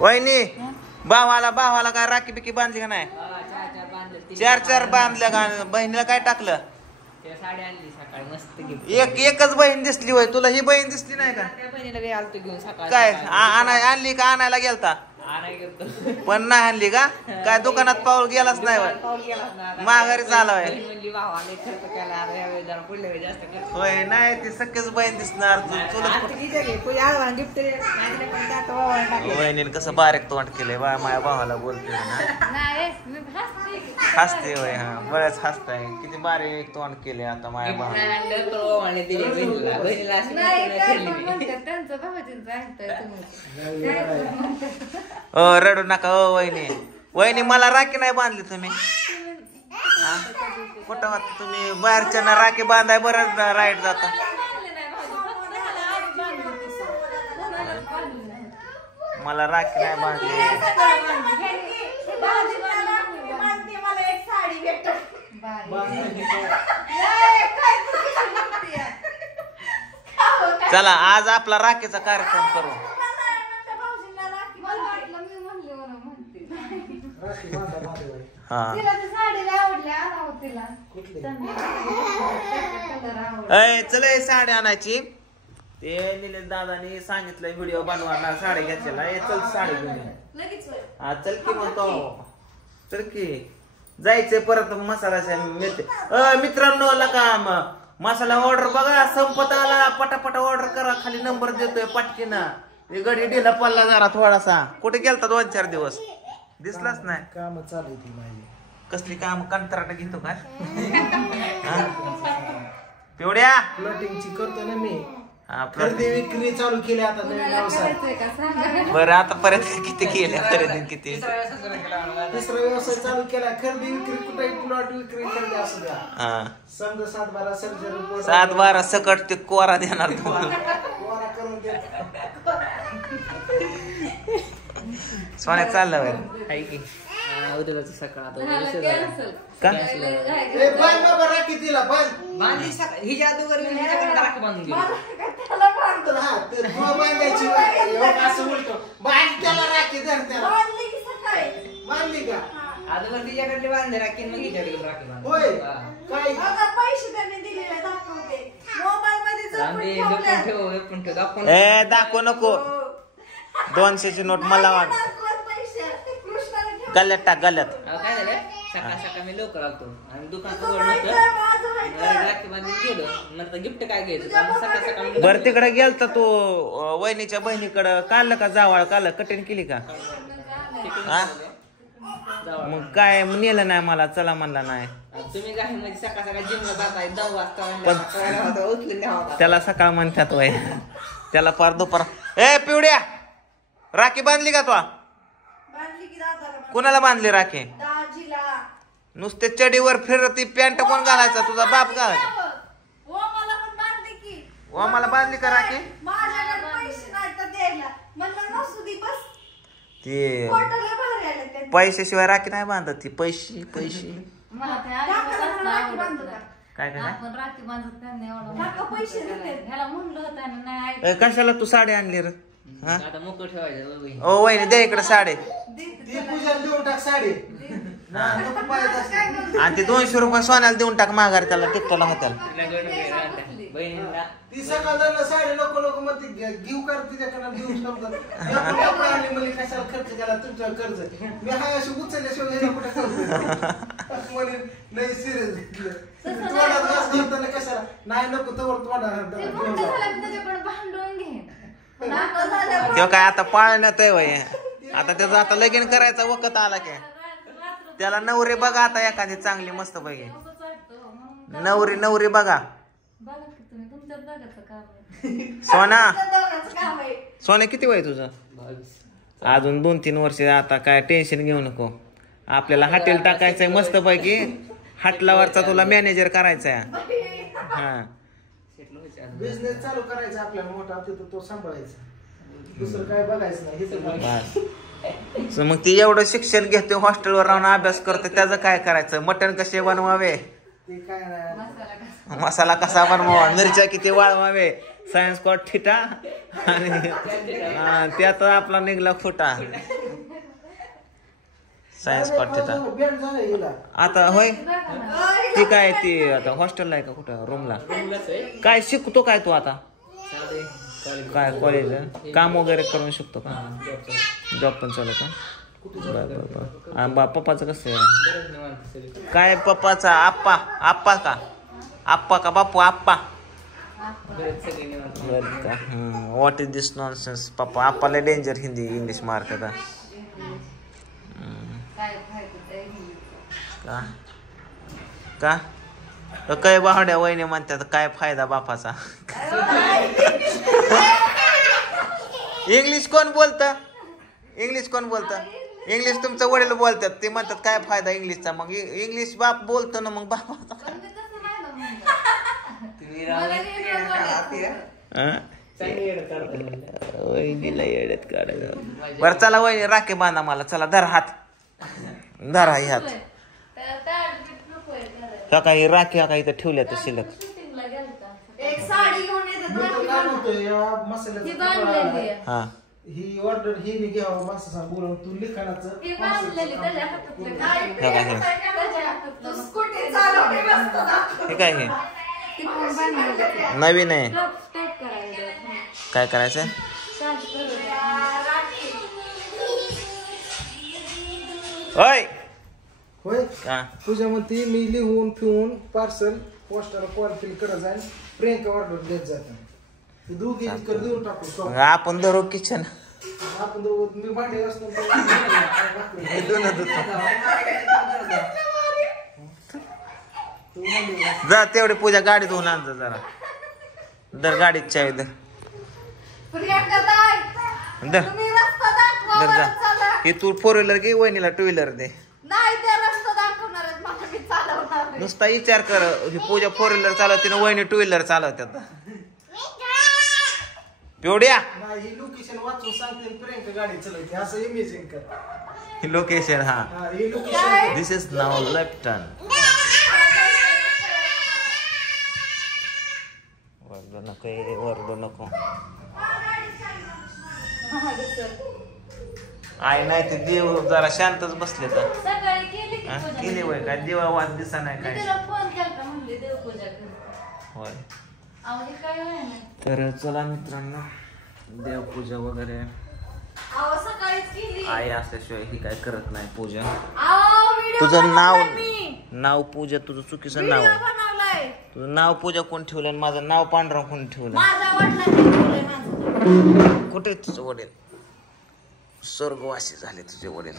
वहिनी भावाला काय राखी बिकी बांधली का नाही? 4 बांधल्या का? बहिणीला काय टाकलं? साडी आणली सकाळी मस्त गिफ्ट. एकच बहीण दिसली होय तुला? ही बहीण दिसली नाही का? त्या बहिणीला आलतो घेऊन सकाळी. काय आणली का? आणायला गेलता पण नाही आणली का? काय दुकानात पाऊल गेलाच नाही माघारी चालवाय? होय नाही ती सख्याच बहीण दिसणार. बहिणीने कसं बारीक तोंड केलंय बा माझ्या भावाला बोलते ना. हसते होय. हा बऱ्याच हसताय. किती बारीक तोंड केले आता माझ्या भावाला. रडू नका ओ वहिनी मला राखी नाही बांधली तुम्ही. कुठं होता तुम्ही? बाहेरच्या राखी बांधाय बरं राईट जाता. मला राखी नाही बांधली. चला आज आपला राखीचा कार्यक्रम करू. चल साडी आणायची. ते निलेश दादानी सांगितलंय व्हिडिओ बनवायला साडी घ्यायला. चल साडी घेऊन. हा चल की म्हणतो. चल की जायचंय परत मसाला मिळते. मित्रांनो लका मसाला ऑर्डर बघा संपत आला. पटापटा ऑर्डर करा. खाली नंबर देतोय पटकीना. गडी ढिला पडला जरा थोडासा. कुठे गेलता 2-4 दिवस? दिसलाच नाही. काम चालू ती माझी. कसली काम? कंत्राट घेतो का? पिवड्या प्लॉटिंगची करतो ना मी. खरेदी विक्री चालू केली आता नवीन व्यवसाय. बरं आतापर्यंत किती केल्या खरेदी? किती? तिसरा व्यवसाय चालू केला. खरेदी विक्री कुठे प्लॉट विक्री खरेदी असू द्या. समजा 7-12 सर्जरी 7-12 सकट ते कोरा देणार तू. कोरा करून दे. सोन्यात चाललं बाई. उद्याच सकाळ आता का? राखी तिला बांधली ही जादूगर राखी बांधून गेली. बांधायची असं उलट बांध त्याला राखी धर त्याला बांधली का? अगोदर तिच्याकडे बांधले राखी मग हिच्याकडे राखी बांधली. होय काय पैसे त्यांनी दिलेले दाखवते मोबाईल मध्ये ठेव. ए दाखवू नको. 200ची नोट मला वाट. गल्ल्यात टाक गल्ल्यात. काय झालं सकाळ मी लवकर आलतो आणि दुकान उघड नव्हतं. राखी बांधून गेलो. नंतर गिफ्ट काय घ्यायचं सकाळ बरं तिकडे गेलता तू वहिनीच्या बहिणीकडं. काढलं का जावळ? काढलं कटिंग केली का? मग काय नेलं नाही मला? चला म्हणला नाही. तुम्ही काय म्हणजे सकाळ जिमला जाताय 10 वाजता. त्याला सकाळ म्हणतात वय. त्याला पार दुपार. ए पिवड्या राखी बांधली का तू? कुणाला बांधली राखी? नुसते चडीवर फिरती पॅन्ट कोण घालायचा? तुझा बाप घालायचा? मला बांधली का राखी? ते पैशाशिवाय राखी नाही बांधत ती. पैसे काय कशाला तू साडी आणली रे? आता मोकळ ठेवायचं. ओ वहिनी दे इकडे साडी. देऊन टाक साडी. आणि ते 200 रुपये सोन्याला देऊन टाक माघार त्याला टिकटाला हाताला. ती सकाळ साडी नको नको मग ती घेऊ कर तिच्याकडे घेऊन म्हणजे कशाला खर्च केला तुमच्यावर कर्ज. मी हा अशी उचलल्याशिवाय कुठे नाही सिरियस घेतलं तोंडात कशाला नाही नको तोवर तोंडात. तेव्हा काय आता पाळण्यात आहे वय. आता त्याचं आता लगीन करायचा वखत आला की. त्याला नवरी बघा आता एखादी चांगली मस्त पैकी. नवरी बघा. सोना किती वय तुझं? अजून 2-3 वर्ष. आता काय टेन्शन घेऊ नको. आपल्याला हॉटेल टाकायचंय मस्त पैकी. हाटलावरचा तुला मॅनेजर करायचा. हा बिझनेस चालू करायचा आपल्याला मोठा. तो सांभाळायचा. दुसरं काय बघायचं नाही. मग ती एवढं शिक्षण घेते हॉस्टेलवर राहून अभ्यास करते त्याचं काय करायचं? मटण कसे बनवावे? मसाला कसा बनवावा? मिरच्या किती वाळवावे? सायन्स कॉट थिटा आणि त्यात आपला निघला खोटा सायन्स कॉट थिटा. आता होय ती काय ती आता हॉस्टेलला आहे का कुठं रूमला काय शिकतो काय तू आता काय कॉलेज काम वगैरे करून शकतो का जॉब पण चालू का बरं पप्पाचं कसं आहे काय पप्पाचा आप्पा का बापू आप्पा व्हॉट इज दिस नॉनसेन्स पप्पा आप्पाला डेंजर हिंदी इंग्लिश मार्क का का काय बावड्या वहिनी म्हणतात काय फायदा बापाचा इंग्लिश कोण बोलतं इंग्लिश तुमचं वडील बोलतात ते म्हणतात काय फायदा इंग्लिशचा मग इंग्लिश बाप बोलतो ना मग बापाचा वहिनीला येड्यात काढायचं बरं चला वहिनी राखे बांधा मला चला धरा हात ह्या काही राखी ह्या काही तर ठेवल्या तर शिल्लक एक साडी घेऊन येतात हा ही ऑर्डर ही मी घ्यावं माणसाचा बोलून तू लिखाणाचं हे काय हे नवीन आहे काय करायचं होय होय का तुझ्या म्हणते मी लिहून फिवून पार्सल पोस्टर कॉल फिल करत जाईल प्रियंका ऑर्डर देत जात तू दोघे देऊन टाकू आपण धरू किचन आपण दोघं मी भांडे असतो जा तेवढी पूजा गाडीत होऊन आण जरा दर गाडीत चावी दर दर जा हे तू 4 व्हीलर घे वहिनीला 2 व्हीलर दे नुसता विचार कर ही पूजा 4 व्हीलर चालवते ना वहिनी 2 व्हीलर चालवतात पिवड्या ही लोकेशन वाचून सांगते प्रियंका गाडी चालवते असं इमेजिंग कर ही लोकेशन हा ही location this is now left turn वरडू नको आई नाही ते देव जरा शांतच बसले तर केली वय काय देव आवाज दिसा नाही काय होय तर चला मित्रांनो देवपूजा वगैरे आई असल्याशिवाय ही काय करत नाही पूजा तुझं नाव पूजा तुझं चुकीचं नाव आहे तुझं नाव पूजा कोण ठेवलं आणि माझं नाव पांढरा कोण ठेवलं कुठे तुझं वडील स्वर्गवासी झाले तुझे वडील